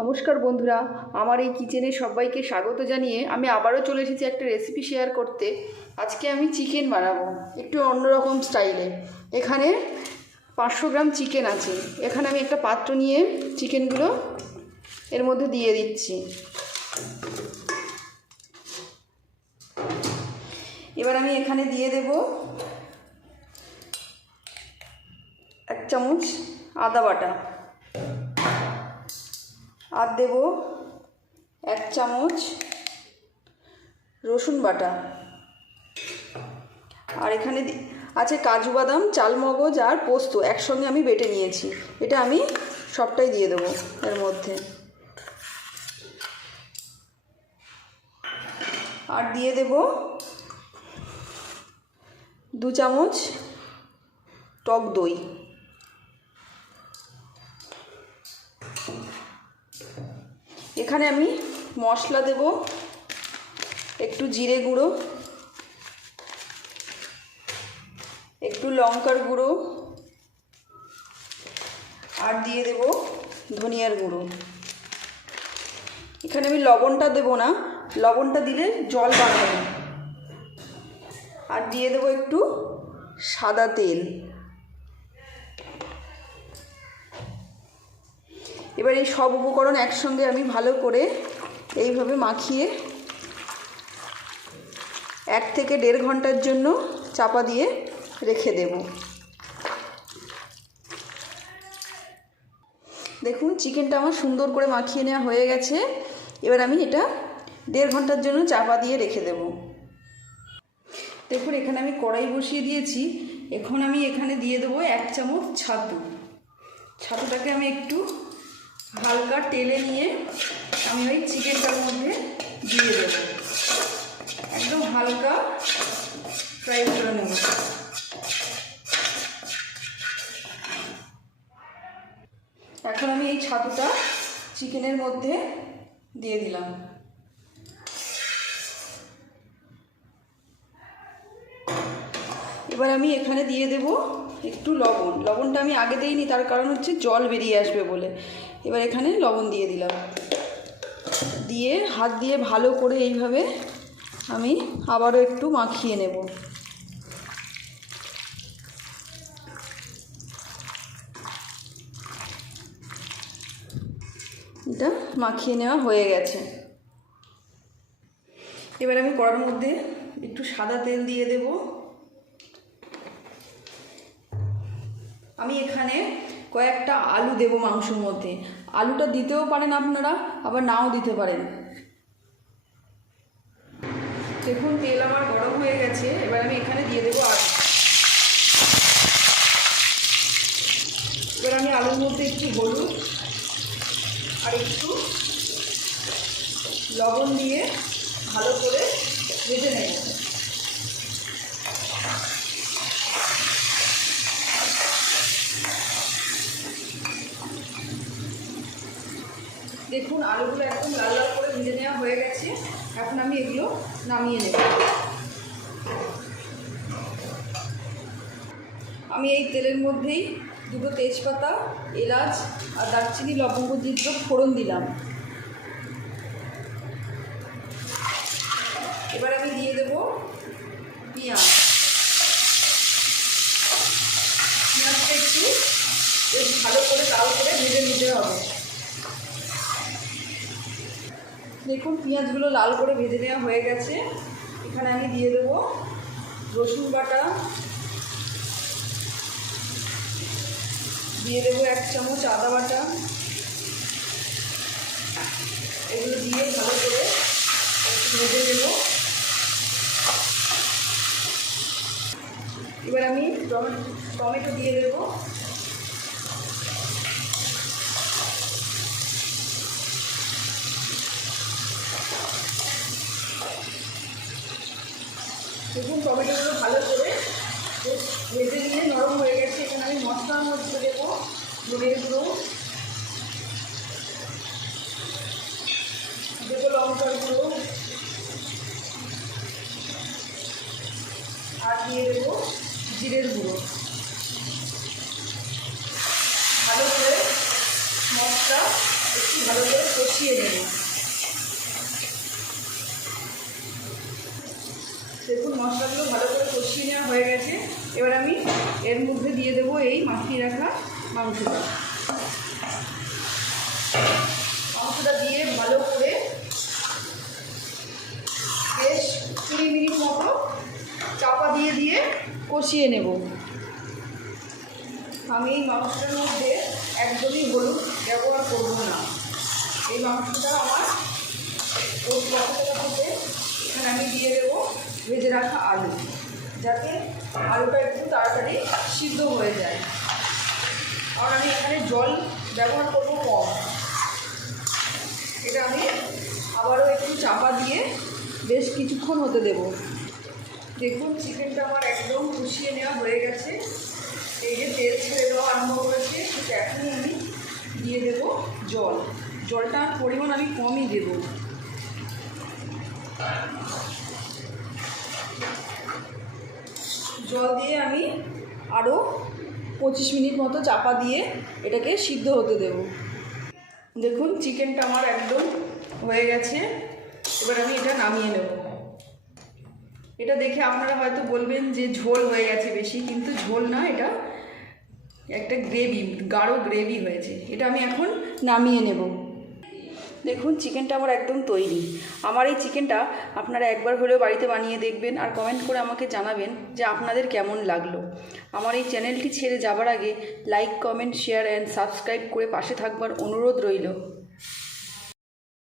নমস্কার বন্ধুরা, আমার এই কিচেনে সবাইকে স্বাগত জানিয়ে আমি আবারও চলে এসেছি একটা রেসিপি শেয়ার করতে। আজকে আমি চিকেন বানাবো একটু অন্যরকম স্টাইলে। এখানে 500 গ্রাম চিকেন আছে। এখানে আমি একটা পাত্র নিয়ে চিকেনগুলো এর মধ্যে দিয়ে দিচ্ছি। এবার আমি এখানে দিয়ে দেব 1 চামচ আদা বাটা, আর দেব 1 চামচ রসুন বাটা, আর এখানে আছে কাজু বাদাম, চালমগজ আর পোস্ত একসঙ্গে আমি বেটে নিয়েছি। এটা আমি সবটাই দিয়ে দেবো এর মধ্যে। আর দিয়ে দেব 2 চামচ টক দই। এখানে আমি মশলা দেব একটু জিরে গুঁড়ো, একটু লঙ্কার গুঁড়ো, আর দিয়ে দেব ধনিয়ার গুঁড়ো। এখানে আমি লবণটা দেব না, লবণটা দিলে জল বাড়াবে। আর দিয়ে দেব একটু সাদা তেল। এবার এই সব উপকরণ একসঙ্গে আমি ভালো করে এইভাবে মাখিয়ে 1 থেকে 1.5 ঘন্টার জন্য চাপা দিয়ে রেখে দেব। দেখুন চিকেনটা আমার সুন্দর করে মাখিয়ে নেওয়া হয়ে গেছে। এবার আমি এটা 1.5 ঘন্টার জন্য চাপা দিয়ে রেখে দেব। দেখুন এখানে আমি কড়াই বসিয়ে দিয়েছি। এখন আমি এখানে দিয়ে দেবো 1 চামচ ছাতু। ছাতুটাকে আমি একটু হালকা টেলে নিয়ে আমি ওই চিকেনটার মধ্যে দিয়ে দেবো। একদম হালকা ফ্রাই করে নেব। এখন আমি এই ছাতুটা চিকেনের মধ্যে দিয়ে দিলাম। এবার আমি এখানে দিয়ে দেব একটু লবণ। লবণটা আমি আগে দিইনি, তার কারণ হচ্ছে জল বেরিয়ে আসবে বলে। এবার এখানে লবণ দিয়ে দিলাম। দিয়ে হাত দিয়ে ভালো করে এইভাবে আমি আবারও একটু মাখিয়ে নেব। এটা মাখিয়ে নেওয়া হয়ে গেছে। এবার আমি কড়ার মধ্যে একটু সাদা তেল দিয়ে দেব। আমি এখানে কয়েকটা আলু দেব মাংসের মধ্যে। আলুটা দিতেও পারেন আপনারা, আবার নাও দিতে পারেন। দেখুন তেল আমার গরম হয়ে গেছে। এবার আমি এখানে দিয়ে দেবো আলু। এবার আমি আলুর মধ্যে একটু হলুদ আর একটু লবণ দিয়ে ভালো করে ভেজে নেব। দেখুন আলুগুলো একদম লাল লাল করে ভেজে নেওয়া হয়ে গেছে। এখন আমি এগুলো নামিয়ে নেব। আমি এই তেলের মধ্যেই 2টো তেজপাতা, এলাচ আর দারচিনি, লবঙ্গ দিয়ে ফোড়ন দিলাম। এবার আমি দিয়ে দেব পেঁয়াজ। পেঁয়াজটা একটু বেশ ভালো করে লাল করে ভেজে নিতে হবে। দেখুন পেঁয়াজগুলো লাল করে ভেজে নেওয়া হয়ে গেছে। এখানে আমি দিয়ে দেব রসুন বাটা, দিয়ে দেবো 1 চামচ আদা বাটা। এগুলো দিয়ে ভালো করে ভেজে নেব। এবার আমি টমেটো দিয়ে দেব। দেখুন টমেটোগুলো ভালো করে ভেজে নিয়ে নরম হয়ে গেছে। এখানে আমি মশলার মধ্যে দেবো ধনের গুঁড়ো, দেবো লঙ্কার গুঁড়ো, আর দিয়ে দেবো জিরের গুঁড়ো। ভালো করে মশলা মশলা একটু ভালো করে কষিয়ে নেব। দেখুন মশলাগুলো ভালো করে কষিয়ে নেওয়া হয়ে গেছে। এবার আমি এর মধ্যে দিয়ে দেবো এই মাখিয়ে রাখা মাংসটা। মাংসটা দিয়ে ভালো করে বেশ 20 মিনিট মতো চাপা দিয়ে দিয়ে কষিয়ে নেব। আমি এই মাংসটার মধ্যে একদমই হলুদ ব্যবহার করব না। এই মাংসটা আমার কষাতে কষাতে এখানে আমি দিয়ে দেবো ভেজে রাখা আলু, যাতে আলুটা একটু তাড়াতাড়ি সিদ্ধ হয়ে যায়। আর আমি এখানে জল ব্যবহার করব কম। এটা আমি আবারও একটু চাপা দিয়ে বেশ কিছুক্ষণ হতে দেব। দেখুন চিকেনটা আমার একদম কষিয়ে নেওয়া হয়ে গেছে। এই যে তেল ছেড়ে দেওয়া আরম্ভ করেছে, সেটা এখনই আমি দিয়ে দেব জল। জলটার পরিমাণ আমি কমই দেব। জল দিয়ে আমি আরও 25 মিনিট মতো চাপা দিয়ে এটাকে সিদ্ধ হতে দেব। দেখুন চিকেনটা আমার একদম হয়ে গেছে। এবার আমি এটা নামিয়ে নেব। এটা দেখে আপনারা হয়তো বলবেন যে ঝোল হয়ে গেছে বেশি, কিন্তু ঝোল না, এটা একটা গ্রেভি, গাঢ় গ্রেভি হয়েছে। এটা আমি এখন নামিয়ে নেব। দেখুন চিকেনটা আমার একদম তৈরি। আমার এই চিকেনটা আপনারা একবার হলেও বাড়িতে বানিয়ে দেখবেন আর কমেন্ট করে আমাকে জানাবেন যে আপনাদের কেমন লাগলো। আমার এই চ্যানেলটি ছেড়ে যাবার আগে like, comment, share and subscribe করে পাশে থাকবার অনুরোধ রইল।